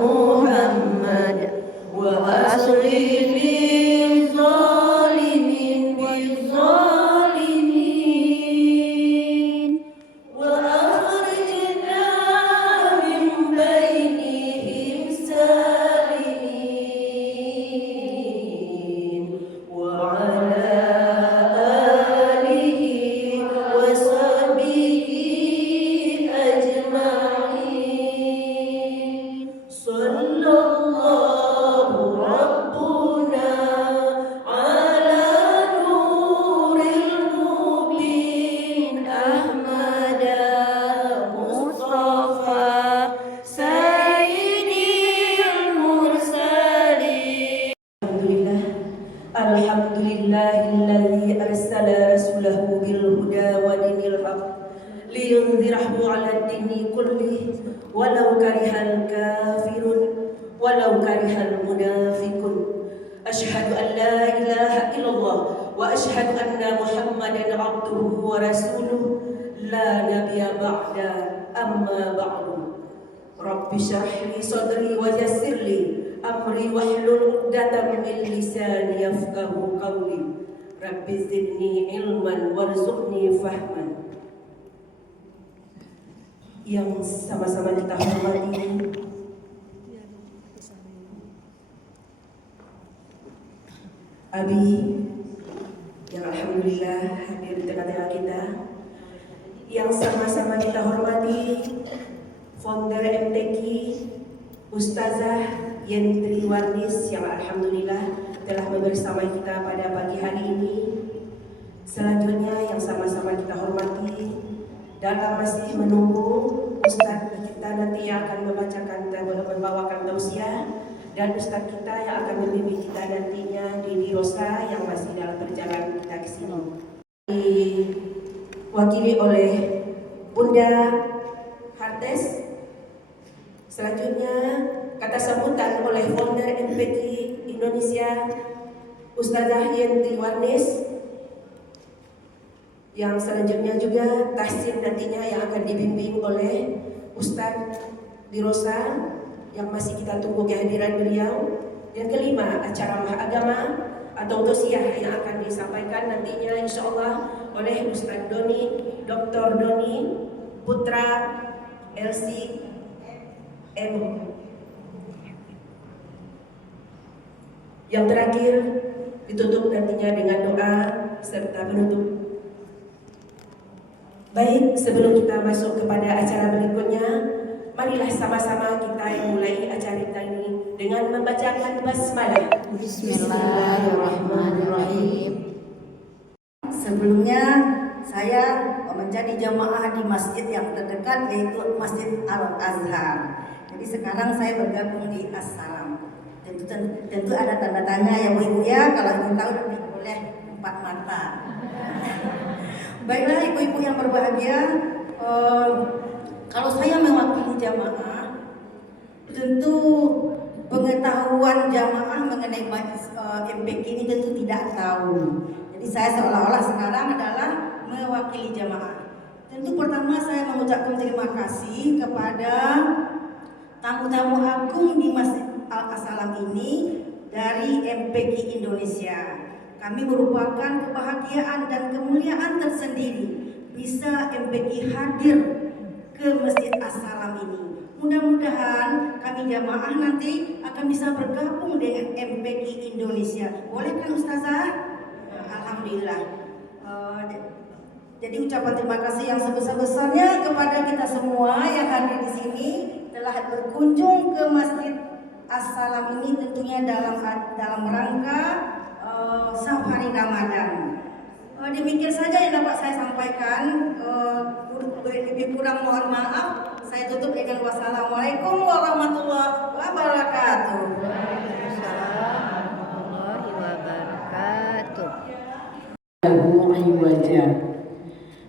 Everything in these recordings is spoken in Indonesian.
Muhammad wa asli bil zalimin wa akhrijna min bainihim salimin wa ala alihi wa sahbihi ajma'in. Sallallahu rabbuna ala nuril mubin Ahmada Mustafa Sayyidil mursalin. Alhamdulillahilladzi arsala rasulahu bil huda wa dinil haq liyunzirahu 'ala dini kullih walau karihal kafirun walau karihal munafiqun. Asyhadu an la ilaha illallah wa asyhadu anna Muhammadan abduhu wa rasuluh la nabiyya ba'da amma ba'du. Rabbi syrah li sadri wa yassir li amri wahlul 'uqdatam min lisani yafqahu qawli. Rabbi zidni ilman warzuqni fahman. Yang sama-sama kita hormati Abi yang alhamdulillah hadir di tengah-tengah kita, yang sama-sama kita hormati founder MTQ Ustazah Yentri Warnis yang alhamdulillah telah membersamai kita pada pagi hari ini. Selanjutnya yang sama-sama kita hormati dalam masih menunggu Ustaz kita nanti yang akan membawakan tausiah, dan Ustaz kita yang akan membimbing kita nantinya di Dirosa yang masih dalam perjalanan kita ke sini. Diwakili oleh Bunda Hartes. Selanjutnya kata sambutan oleh founder MPQ Indonesia Ustazah Yentri Warnis. Yang selanjutnya juga tahsin nantinya yang akan dibimbing oleh Ustadz Dirosa yang masih kita tunggu kehadiran beliau. Yang kelima, acara mahagama atau tausiah yang akan disampaikan nantinya insyaallah oleh Ustadz Doni, Dr. Doni Putra LCM. Yang terakhir ditutup nantinya dengan doa serta penutup. Baik, sebelum kita masuk kepada acara berikutnya, marilah sama-sama kita yang mulai acara kita ini dengan membacakan basmalah. Bismillahirrahmanirrahim. Sebelumnya saya menjadi jamaah di masjid yang terdekat, yaitu Masjid Al-Azhar. Jadi sekarang saya bergabung di As-Salam. Tentu ada tanda tanya ya Bu Ibu ya, kalau ingin tahu lebih boleh 4 mata. Baiklah ibu-ibu yang berbahagia, kalau saya mewakili jamaah, tentu pengetahuan jamaah mengenai MPQ ini tentu tidak tahu. Jadi saya seolah-olah sekarang adalah mewakili jamaah. Tentu pertama saya mengucapkan terima kasih kepada tamu-tamu agung di Masjid Al-Salam ini dari MPQ Indonesia. Kami merupakan kebahagiaan dan kemuliaan tersendiri bisa MPQ hadir ke Masjid As-Salam ini. Mudah-mudahan kami jamaah nanti akan bisa bergabung dengan MPQ Indonesia. Boleh kan Ustazah? Alhamdulillah. Jadi ucapan terima kasih yang sebesar-besarnya kepada kita semua yang hadir di sini telah berkunjung ke Masjid As-Salam ini, tentunya dalam rangka safari Ramadan. Demikian saja yang dapat saya sampaikan. Lebih kurang mohon maaf. Saya tutup dengan wassalamualaikum warahmatullahi wabarakatuh. Waalaikumsalam warahmatullahi wabarakatuh.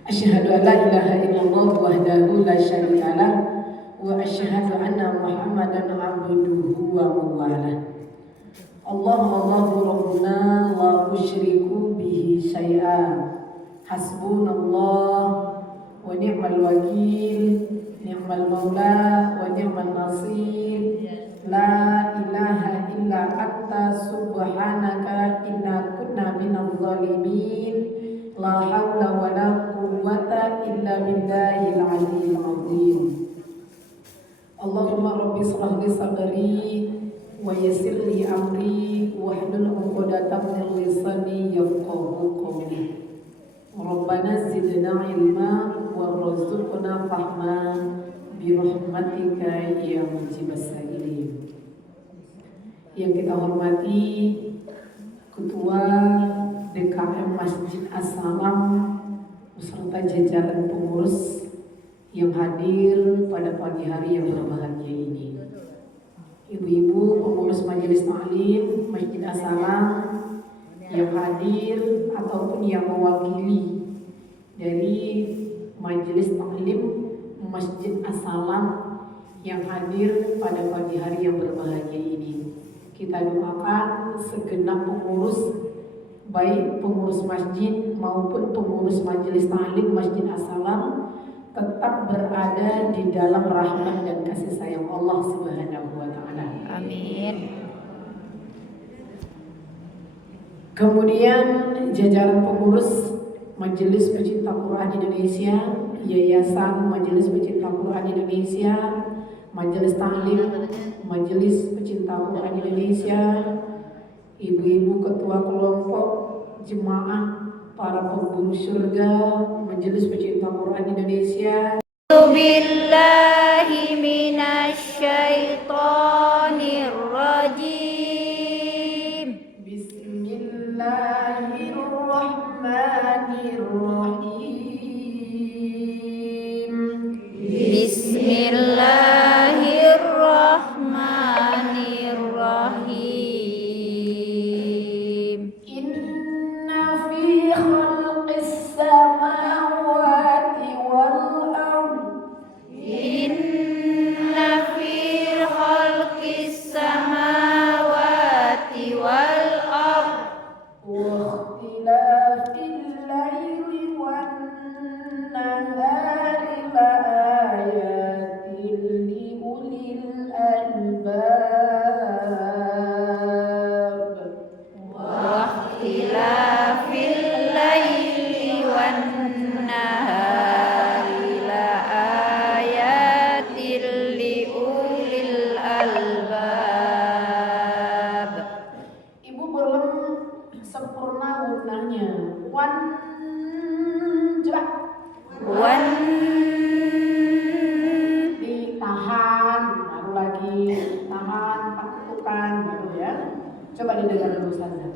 Asyhadu an la ilaha illallah wahdahu la syarika lah wa asyhadu anna Muhammadan abduhu wa mawalah. Allahu rabbuna la usyriku bihi syai'a. Hasbunallah wa ni'mal wakil, ni'mal ni'mal maula wa ni'mal nasir. La ilaha illa anta subhanaka inna kunna minadh dhalimin. La haula wa la quwwata illa billahil aliyyil azim. Allahumma rabbi shrah li sadri wa yassir li amri wahlul 'uqdatam min lisani yafqahu qawli. Rabbana zidna ilma warzuqna fahma bi rahmatika ya mujibas sa'ilin. Yang kita hormati Ketua DKM Masjid As-Salam beserta jajaran pengurus yang hadir pada pagi hari yang berbahagia ini. Ibu-ibu pengurus Majelis Taklim Masjid As-Salam yang hadir ataupun yang mewakili dari Majelis Taklim Masjid As-Salam yang hadir pada pagi hari yang berbahagia ini. Kita doakan segenap pengurus, baik pengurus masjid maupun pengurus Majelis Taklim Masjid As-Salam, tetap berada di dalam rahmat dan kasih sayang Allah Subhanahu wa taala. Amin. Kemudian jajaran pengurus Majelis Pecinta Quran Indonesia, Yayasan Majelis Pecinta Quran Indonesia, Majelis Taklim Majelis Pecinta Quran Indonesia, ibu-ibu ketua kelompok jemaah para pemburu surga Majelis Pecinta Quran Indonesia. Billahi minasyaitonir rajim. Bismillahirrahmanirrahim. Bismillahirrahmanirrahim. Inna fi khalqis samawati wal ardh. Inna fi khalqis samawati wal ardh واختلاف الليل والنهار لآيات لأولي الألباب. واختلافil laili wan nahari laayatil liulil albab. Ibu belum sempurna gunanya. Wanjak Wan ditahan, baru lagi tahan, ketukan, baru ya. Coba didengar dulu saja.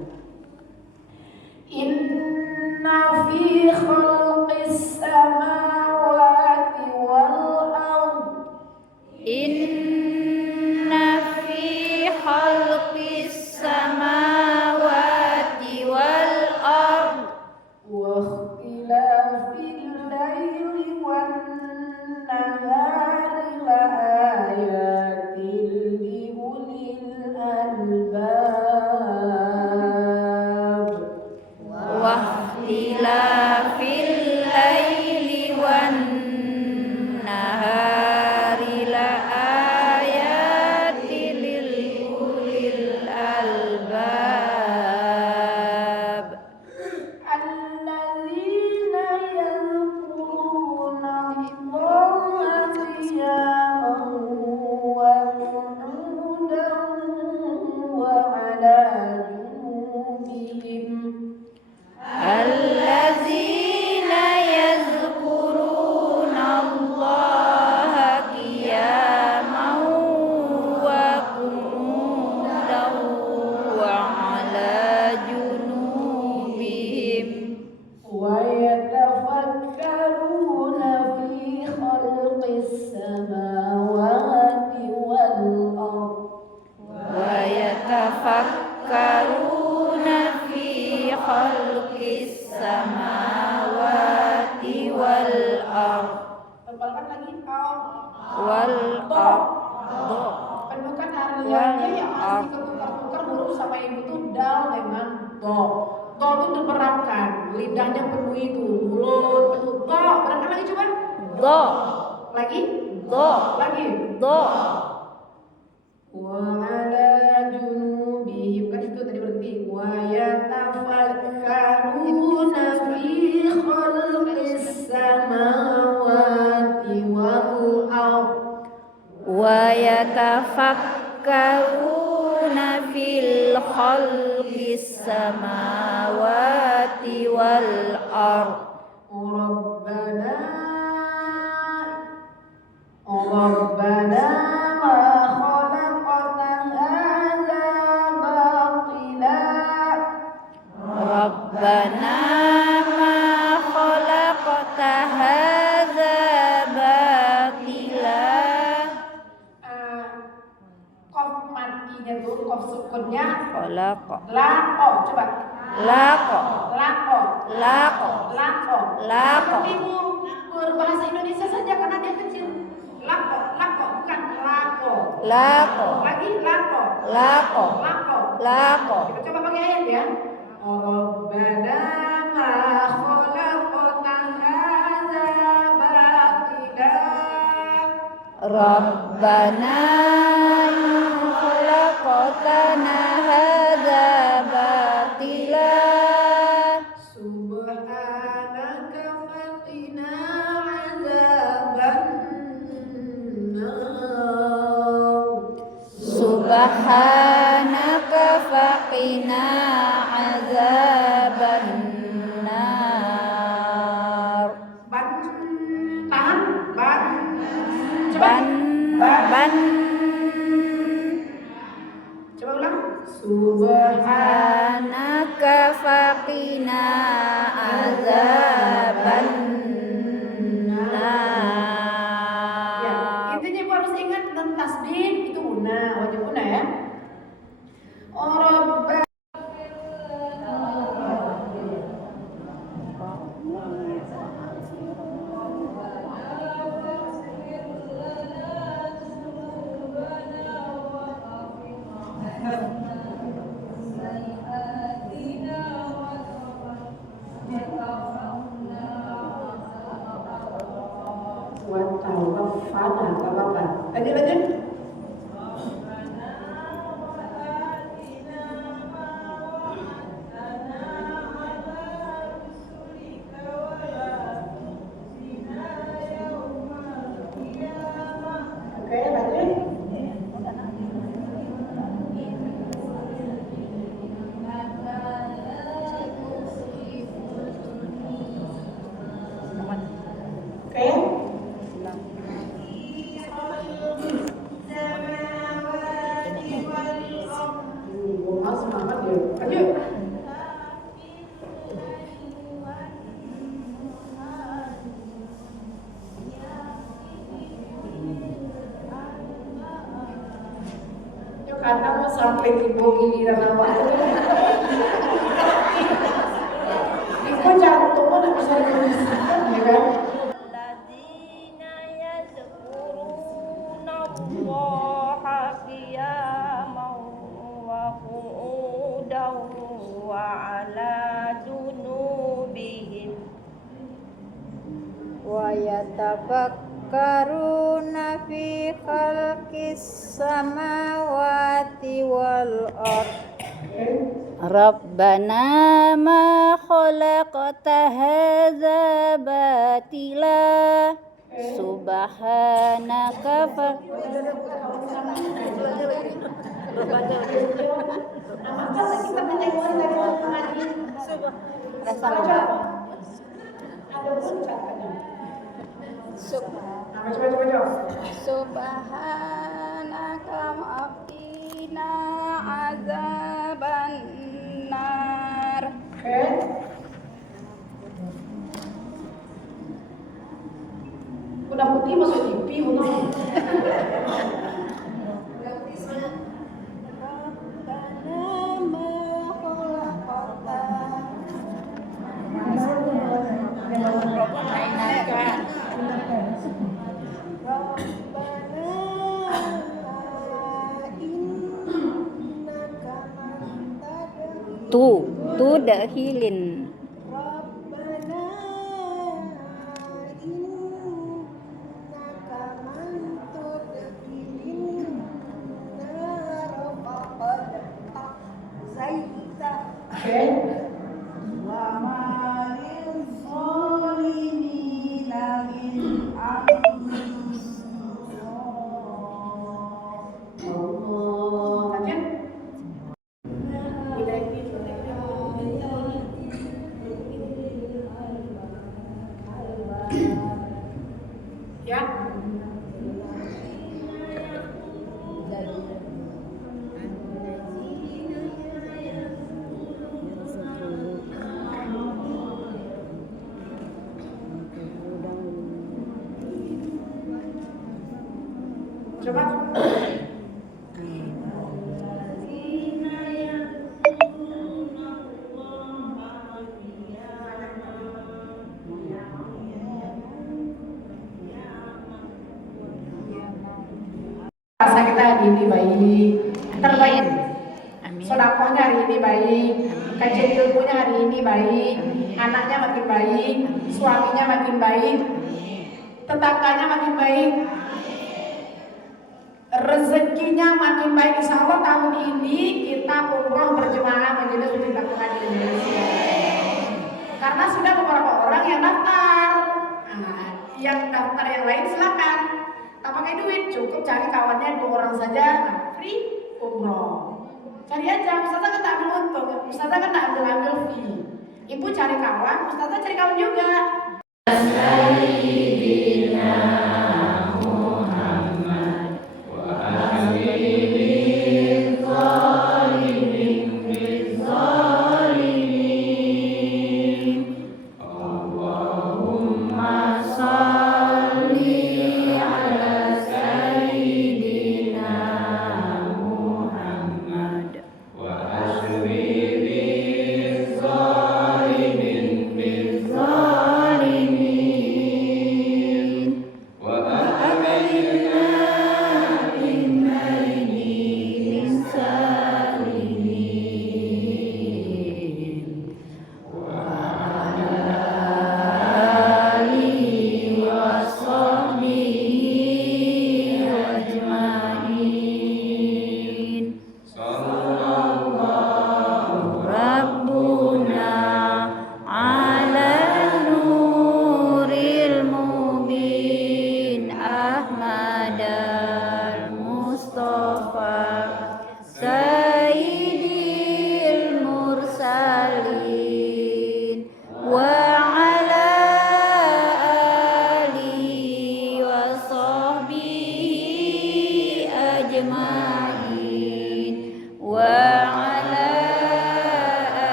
Inna fi khalqis samawati wal ardh. Inna fi khalqis samawati wal ardh واختلاف الليل والنهار لآيات لأولي الألباب. واختلافil laili wan nahari laayatil liulil albab. الذين يذكرون الله قياما وقعودا وعلى جنوبهم. Allazina yazkuruna Allaha qiyaman wa qu'udan wa 'ala junubihim ويتفكرون في خلق السماوات والأرض. wa yatafakkaruna fi khalqis samawati wal ardh Tebalkan lagi wal ardh. Pendukan hariannya yang masih ketukar-tukar huruf sama ibu tuh dal dengan do. Do itu diperapkan, lidahnya penuhi itu, mulut penuh. Do, berangkat lagi coba. Do Lagi? Do. Lagi. Do. Wa ala junubihim, kan itu tadi berarti wa yatafakkaruna fi khalqis samawati wal ardh. Wa yatafakkaruna fil khalqis samawati wal ardh. Rabbana ma khalaqta hadza batila. Rabbana ma khalaqta hadza batila. Qaf matinya tuh, qaf sukunnya Khalaqa. laqo, coba Laqo. laqo Laqo. laqo Laqo. ibu berbahasa Indonesia saja karena dia kecil. Laqo, laqo bukan laqo. Laqo. Lagi laqo. Laqo. Laqo. Laqo. Kita coba pakai ayat ya. Rabbana ma khalaqta hadza batila. Rabbana khalaqtana hadza batila. Subhanaka faqina adzabannar. Subhanaka faqina azabannar. Ban, tahan, ban. Coba. Ban. Ban. Coba ulang. Subhanaka faqina azabannar. Ya, intinya ibu harus ingat dan tasbih itu una, wajib una ya. Rabbana wa tawaffana, gak apa-apa. Lanjut. Oke, lanjut. Oke. Semangat ya. Lanjut. Yuk kata mau sampai tiba giliran awal. Ibu jantung mana bisa dikondisikan ya kan? Alladzina yazkuruna Allaha qiyaman wa qu'udan wa 'ala junubihim wa yatafakkaruna fi khalqis samawati wal ardh. Rabbana ma khalaqta hadza batila. Subhanaka fa Subhanaka ma'afina azaban nar. Udah putih masuk TV unang. Tu dahilin. Coba. Rasa kita hari ini baik, terbaik. Sodakohnya hari ini baik, kajian ilmunya hari ini baik, anaknya makin baik, suaminya makin baik, tetangganya makin baik, rezekinya makin baik. Insya Allah tahun ini kita umroh berjemaah Majelis Ulama Quran di Indonesia. Karena sudah beberapa orang yang daftar. Nah, yang daftar yang lain silakan. Tak pakai duit, cukup cari kawannya 2 orang saja, nah, free umroh. Cari aja, Ustazah kan tak ambil untung, Ustazah kan tak ambil fee. Ibu cari kawan, Ustazah cari kawan juga.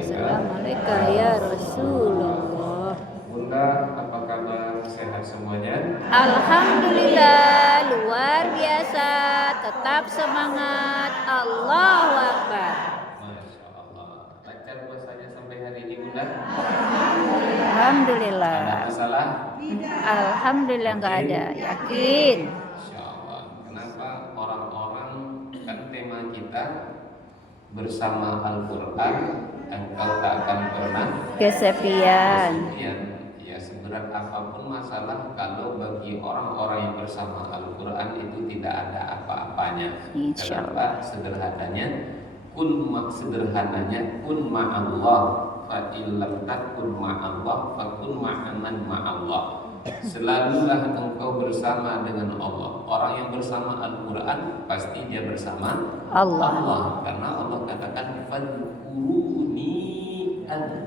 Assalamualaikum ya Rasulullah. Bunda, apa kabar? Sehat semuanya? Alhamdulillah, luar biasa. Tetap semangat. Allahu Akbar. Masya Allah. Lancar puasanya sampai hari ini, Bunda? Alhamdulillah. Ada masalah? Alhamdulillah nggak ada. Yakin. Masya Allah. Kenapa orang-orang, kan tema kita bersama Al-Quran, engkau tak akan pernah Kesepian. ya, seberat apapun masalah, kalau bagi orang-orang yang bersama Al-Quran itu tidak ada apa-apanya. Insya Kenapa? Sederhananya kun ma'allah fa illam takun ma'allah fa kun ma'aman ma'allah. Selalulah engkau bersama dengan Allah. Orang yang bersama Al-Quran pasti dia bersama Allah. Karena Allah katakan fadhkuruni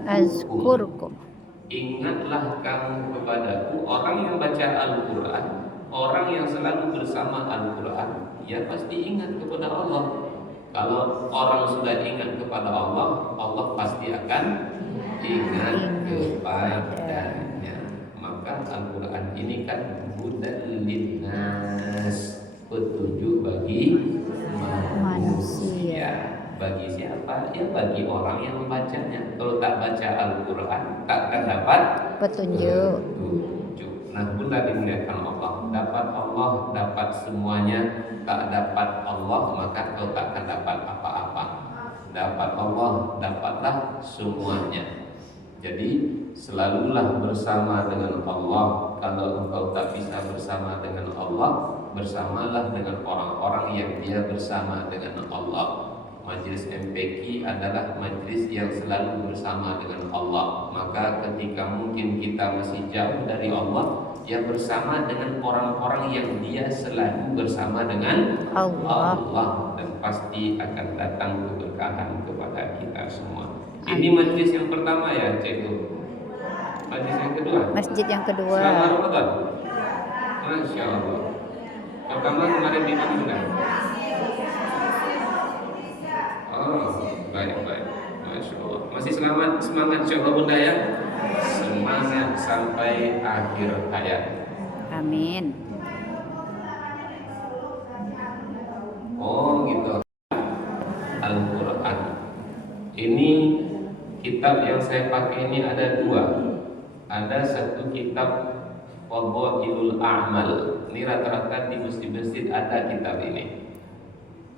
Azkurkum. Ingatlah kamu kepadaku. Orang yang baca Al-Quran, orang yang selalu bersama Al-Quran, dia pasti ingat kepada Allah. Kalau orang sudah ingat kepada Allah, Allah pasti akan ingat kepadanya. Maka Al-Quran ini kan hudan linnas, petunjuk bagi manusia. Bagi siapa? Ya bagi orang yang membacanya. Kalau tak baca Al-Quran, tak akan dapat Petunjuk. Nah, Bunda dimuliakan Allah. Dapat Allah, dapat semuanya. Tak dapat Allah, maka kau tak akan dapat apa-apa. Dapat Allah, dapatlah semuanya. Jadi selalulah bersama dengan Allah. Kalau engkau tak bisa bersama dengan Allah, bersamalah dengan orang-orang yang dia bersama dengan Allah. Majelis MPQ adalah majelis yang selalu bersama dengan Allah. Maka ketika mungkin kita masih jauh dari Allah, ya bersama dengan orang-orang yang dia selalu bersama dengan Allah, dan pasti akan datang keberkahan kepada kita semua. Ini majelis yang pertama ya, Cikgu. Majelis yang kedua. Masjid yang kedua. Selamat Ramadan. Masya Allah. Pertama kemarin di mana sudah? Oh, baik. Masya Allah. Masih semangat insya Allah Bunda ya. Semangat sampai akhir hayat. Amin. Oh gitu. Al-Quran. Ini kitab yang saya pakai ini ada dua. Ada satu kitab Fadhailul A'mal. Ini rata-rata di masjid-masjid ada kitab ini.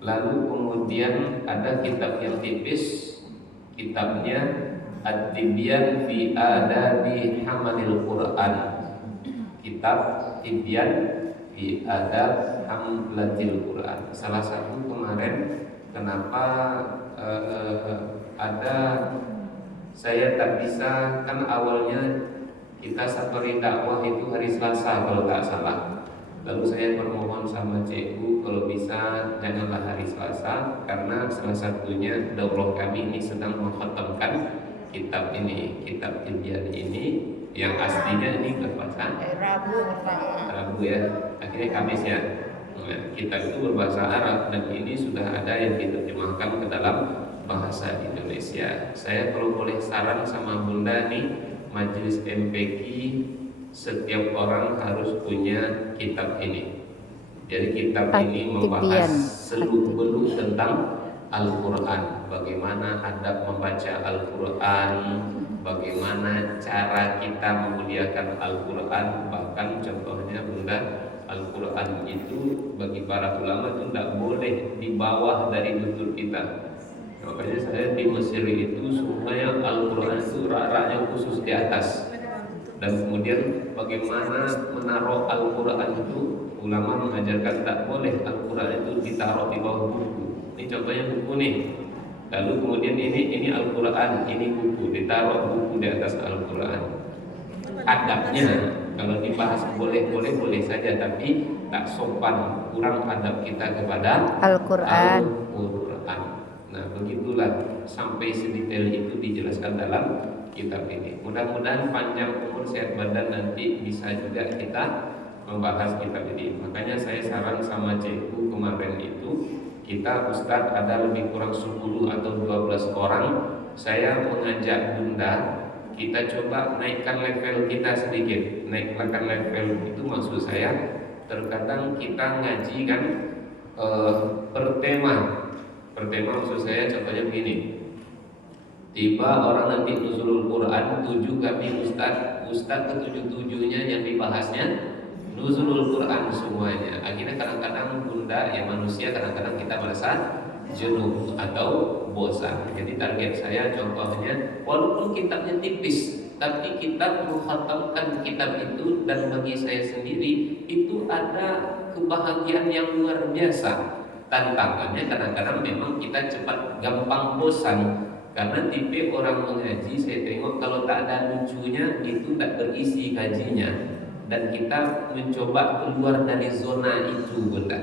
Lalu kemudian ada kitab yang tipis, kitabnya At-Tibyan fi Adabi Hamalil Quran. Kitab Tibyan fi Adab Hamlatil Quran. Salah satu kemarin kenapa ada saya tak bisa, kan awalnya kita safari dakwah itu hari Selasa kalau tak salah. Lalu saya bermohon sama Cikgu kalau bisa janganlah hari Selasa, karena salah satunya dakwah kami ini sedang mengkhatamkan kitab ini, kitab Tibyan ini yang aslinya ini berbahasa Rabu ya, akhirnya Kamis ya. Nah, kitab itu berbahasa Arab dan ini sudah ada yang diterjemahkan ke dalam bahasa Indonesia. Saya kalau boleh saran sama Bunda nih, majelis MPQ setiap orang harus punya kitab ini. Jadi kitab ini membahas seluk-beluk tentang Al-Quran, bagaimana adab membaca Al-Quran, bagaimana cara kita memuliakan Al-Quran. Bahkan contohnya Bunda, Al-Quran itu bagi para ulama itu tidak boleh di bawah dari lutut kita. Makanya saya di Mesir itu semuanya Al-Quran itu rak-raknya khusus di atas. Dan kemudian bagaimana menaruh Al-Quran itu, ulama mengajarkan tak boleh Al-Quran itu ditaruh di bawah buku. Ini contohnya buku nih. Lalu kemudian ini Al-Quran, ini buku, ditaruh buku di atas Al-Quran. Adabnya kalau dibahas boleh saja, tapi tak sopan, kurang adab kita kepada Al-Quran. Nah begitulah, sampai sedetail itu dijelaskan dalam kitab ini. Mudah-mudahan panjang umur sehat badan, nanti bisa juga kita membahas kitab ini. Makanya saya saran sama Cikgu kemarin itu, kita Ustadz ada lebih kurang 10 atau 12 orang. Saya mengajak Bunda, kita coba naikkan level kita sedikit. Naikkan level itu maksud saya, terkadang kita ngaji kan per tema maksud saya contohnya begini. Tiba orang nanti nuzulul Quran 7 kami Ustadz ke-7-7-nya yang dibahasnya nuzulul Quran semuanya. Akhirnya kadang-kadang Bunda ya, manusia kadang-kadang kita merasa jenuh atau bosan. Jadi target saya contohnya, walaupun kitabnya tipis, tapi kita mengkhatamkan kitab itu, dan bagi saya sendiri itu ada kebahagiaan yang luar biasa. Tantangannya kadang-kadang memang kita cepat gampang bosan, karena tipe orang mengaji saya tengok kalau tak ada lucunya itu tak berisi kajinya, dan kita mencoba keluar dari zona itu Bunda.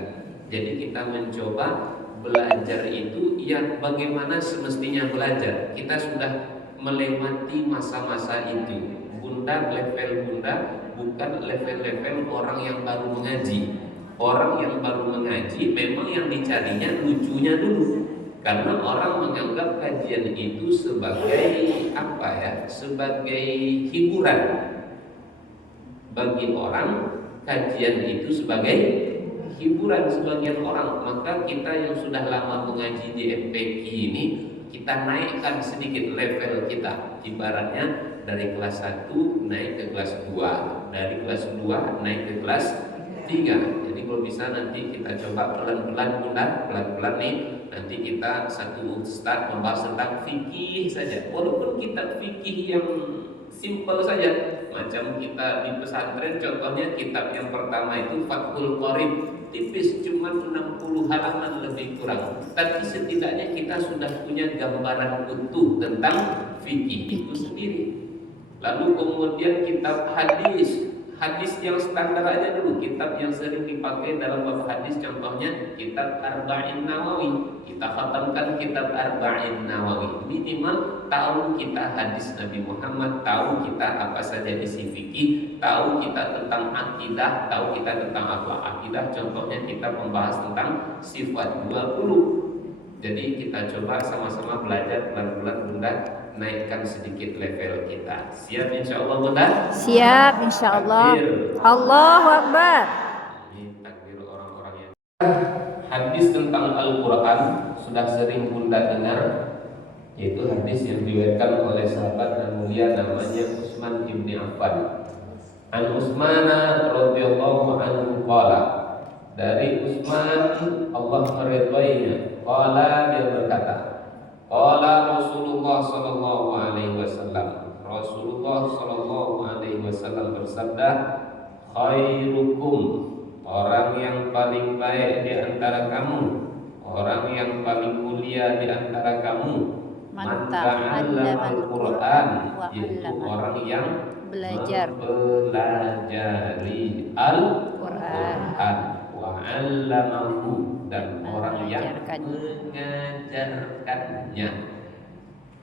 Jadi kita mencoba belajar itu ya bagaimana semestinya belajar. Kita sudah melewati masa-masa itu Bunda. Level Bunda bukan level-level orang yang baru mengaji. Orang yang baru mengaji memang yang dicarinya lucunya dulu, karena orang menganggap kajian itu sebagai apa ya, sebagai hiburan. Bagi orang kajian itu sebagai hiburan sebagian orang. Maka kita yang sudah lama mengaji di MPQ ini, kita naikkan sedikit level kita. Ibaratnya dari kelas 1 naik ke kelas 2, dari kelas 2 naik ke kelas 3. Jadi kalau bisa nanti kita coba pelan-pelan Bunda, pelan-pelan nih. Nanti kita satu start membahas tentang fikih saja. Walaupun kitab fikih yang Simple saja. Macam kita di pesantren, contohnya kitab yang pertama itu Fathul Qorib, tipis, cuma 60 halaman lebih kurang. Tapi setidaknya kita sudah punya gambaran utuh tentang fikih itu sendiri. Lalu kemudian kitab hadis, hadis yang standar aja dulu, kitab yang sering dipakai dalam bab hadis, contohnya kitab Arba'in Nawawi. Kita khatamkan kitab Arba'in Nawawi, minimal tahu kita hadis Nabi Muhammad, tahu kita apa saja isi fikih, tahu kita tentang akidah, tahu kita tentang apa akidah. Contohnya kita membahas tentang sifat 20. Jadi kita coba sama-sama belajar pelan-pelan Bunda, naikkan sedikit level kita. Siap insyaallah Bunda? Siap insyaallah. Takbir. Allahu Akbar. Ini takbir orang-orang yang hadis tentang Al-Quran sudah sering Bunda dengar, yaitu hadis yang diriwayatkan oleh sahabat yang mulia namanya Utsman bin Affan. An Utsman radhiyallahu anhu qala, dari Utsman Allah meridhoinya, qala, dia berkata, qala Rasulullah sallallahu alaihi wasallam, Rasulullah sallallahu alaihi wasallam bersabda, khairukum, orang yang paling baik di antara kamu, orang yang paling mulia di antara kamu, man ta'allama al-Qur'an, yaitu orang yang Belajar mempelajari Al-Qur'an, wa 'allamahu, dan orang yang mengajarkannya.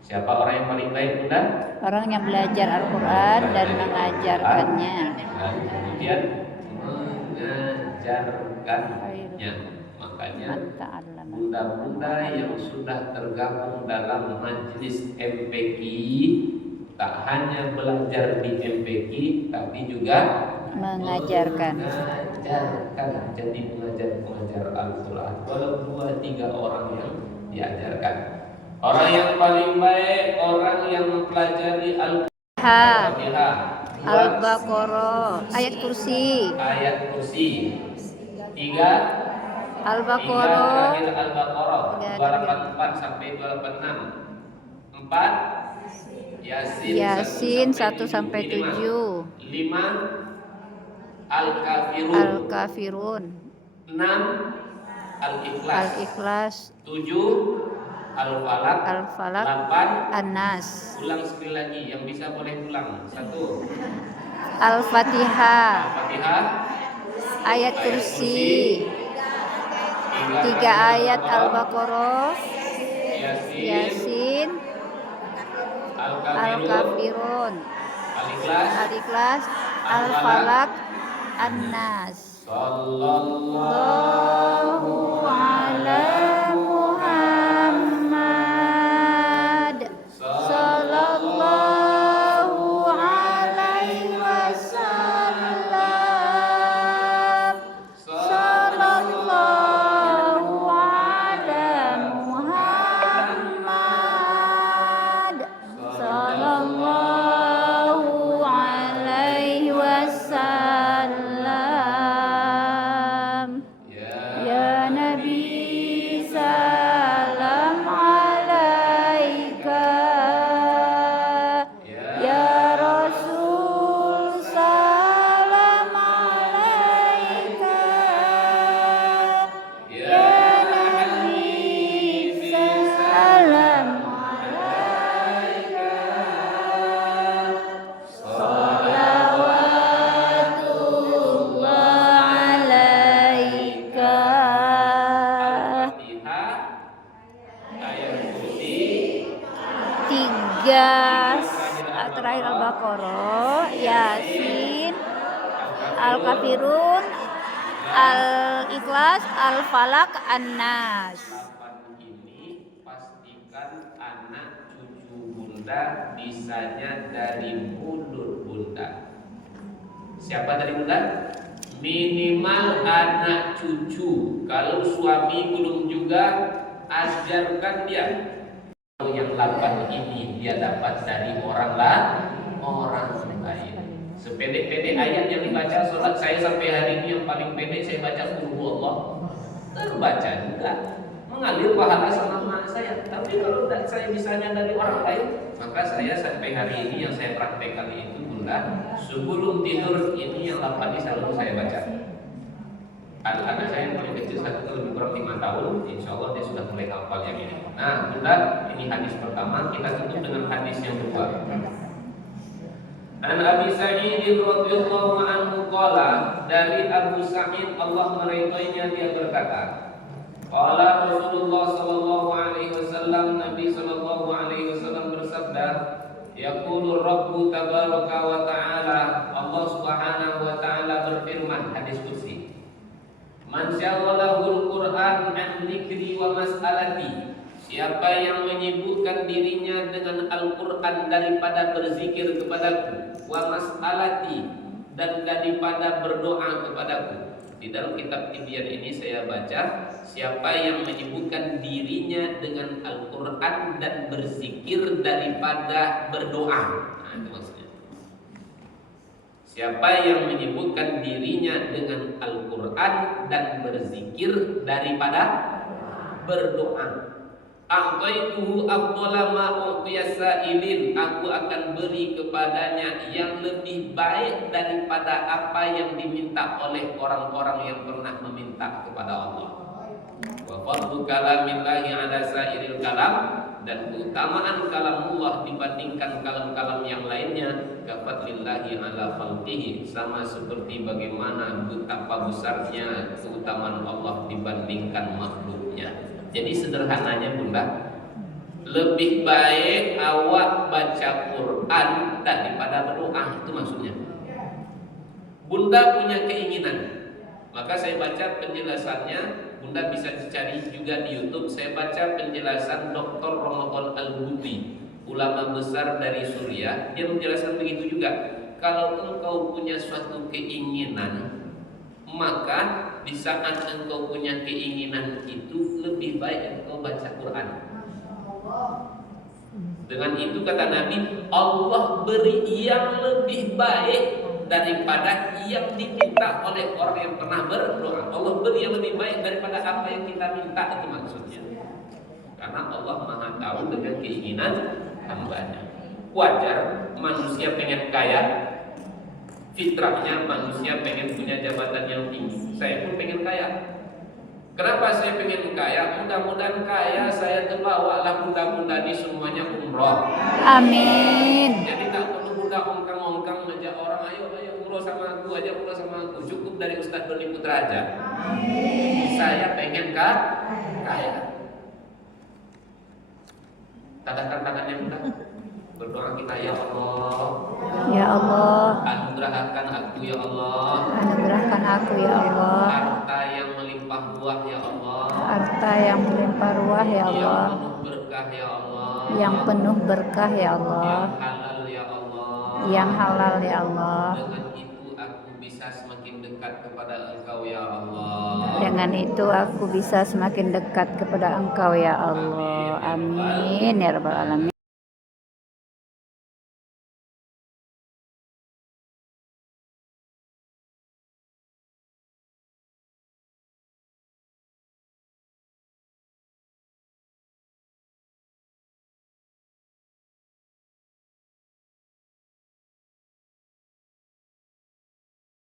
Siapa orang yang paling baik Bunda? orang yang belajar Al-Quran dan mengajarkannya. Dan kemudian mengajarkannya. Makanya bunda-bunda yang sudah tergabung dalam majelis MPQ tak hanya belajar di MPQ tapi juga Mengajarkan. Jadi mengajar Al-Quran. Walau 2-3 orang yang diajarkan. Orang yang paling baik orang yang mempelajari Al-Fatihah, Al-Baqarah, ayat kursi. ayat kursi, 3 Al-Baqarah, terakhir Al-Baqarah 284 sampai 286, 4 Yasin 1 sampai 7, 5 Al-Kafirun, Al-Kafirun, 6 Al-Ikhlas, Al-Ikhlas, 7 Al-Falaq, Al-Falaq, 8 An-Nas, ulang sekali lagi, yang bisa boleh ulang. 1 Al-Fatihah, Al-Fatihah, ayat kursi, 3 ayat Al-Baqarah, Yasin, Al-Kafirun, Al-Ikhlas, Al-Falaq, An-Nas. Sallallahu ala Muhammad, sallallahu alaihi wasallam, sallallahu ala Muhammad, sallallahu alaihi wasallam. Ya Nabi, salam alaika. Ya Rasul, salam alaika. Ya Nabi, salam alaika. Salawatullah alaika. Al-Fatihah, ayat kursi, 3 terakhir Al-Baqarah, Yasin, Al-Kafirun, Al-Ikhlas, Al-Falaq, An-Nas. 8 ini pastikan anak cucu Bunda bisanya dari mulut Bunda. Siapa dari Bunda? Minimal anak cucu. Kalau suami belum juga, ajarkan dia. Kalau yang 8 ini dia dapat dari orang lain. Sependek-pendek ayat yang dibaca sholat saya sampai hari ini yang paling pendek saya baca qul huwallah. Terbaca juga. Mengalir pahala sama saya. Tapi kalau saya bisanya dari orang lain, maka saya sampai hari ini yang saya praktekkan itu Bunda, sebelum tidur ini yang 8 hadis selalu saya baca. Anak saya yang paling kecil satu itu lebih kurang 5 tahun, insya Allah dia sudah mulai hafal yang ini. Nah Bunda, ini hadis pertama, kita tutup dengan hadis yang kedua. An Abi Sa'id radhiyallahu anhu qala, dari Abu Sa'id Allah meridhoinya, dia berkata, qala Rasulullah sallallahu alaihi wasallam, Nabi sallallahu alaihi wasallam bersabda, yaqulu Rabbu tabaraka wa ta'ala, Allah subhanahu wa ta'ala berfirman, hadis qudsi, man syaghalahul Qur'an an dzikri wa mas'alati, siapa yang menyibukkan dirinya dengan Al-Quran daripada berzikir kepadaku, wa mas'alati, dan daripada berdoa kepadaku. Di dalam kitab Tibyan ini saya baca, siapa yang menyibukkan dirinya dengan Al-Quran dan berzikir daripada berdoa. Nah itu maksudnya. Siapa yang menyibukkan dirinya dengan Al-Quran dan berzikir daripada berdoa. A'taituhu afdhala ma u'tiya sa'ilin, aku akan beri kepadanya yang lebih baik daripada apa yang diminta oleh orang-orang yang pernah meminta kepada Allah. Wa fadlu kalamillahi 'ala sa'iril kalam, dan keutamaan kalamullah dibandingkan kalam-kalam yang lainnya, kafadlillahi 'ala khalqihi, sama seperti bagaimana betapa besarnya keutamaan Allah dibandingkan makhluknya. Jadi sederhananya Bunda, lebih baik awak baca Quran daripada berdoa, itu maksudnya. Bunda punya keinginan, maka saya baca penjelasannya, Bunda bisa cari juga di YouTube. Saya baca penjelasan Dr. Ramadan Al-Buti, ulama besar dari Suriah. Dia menjelaskan begitu juga. Kalau engkau punya suatu keinginan, maka di saat engkau punya keinginan itu lebih baik engkau baca Quran. Dengan itu kata Nabi, Allah beri yang lebih baik daripada yang diminta oleh orang yang pernah berdoa. Allah beri yang lebih baik daripada apa yang kita minta, itu maksudnya. Karena Allah Maha tahu dengan keinginan hambanya. Wajar manusia pengen kaya, fitrahnya manusia pengen punya jabatan yang tinggi. Saya pun pengen kaya. Kenapa saya pengen kaya? Mudah-mudahan kaya saya terbawalah bunda-bunda di semuanya umroh. Amin. Jadi tak perlu bunda ongkang-ongkang ngajak orang, ayo umroh sama aku, aja umroh sama aku. Cukup dari Ustaz Doni Putra aja. Saya pengen kaya. Tadahkan tangannya bunda. Berdoa kita, ya Allah. Ya Allah, Anugerahkan aku ya Allah. anugerahkan aku ya Allah. Harta yang melimpah ruah ya Allah. Harta yang melimpah ruah ya Allah. Yang penuh berkah ya Allah. Yang penuh berkah ya Allah. Yang halal ya Allah. Yang halal ya Allah. Dengan itu aku bisa semakin dekat kepada Engkau ya Allah. Dengan itu aku bisa semakin dekat kepada Engkau ya Allah. Amin ya rabbal alamin.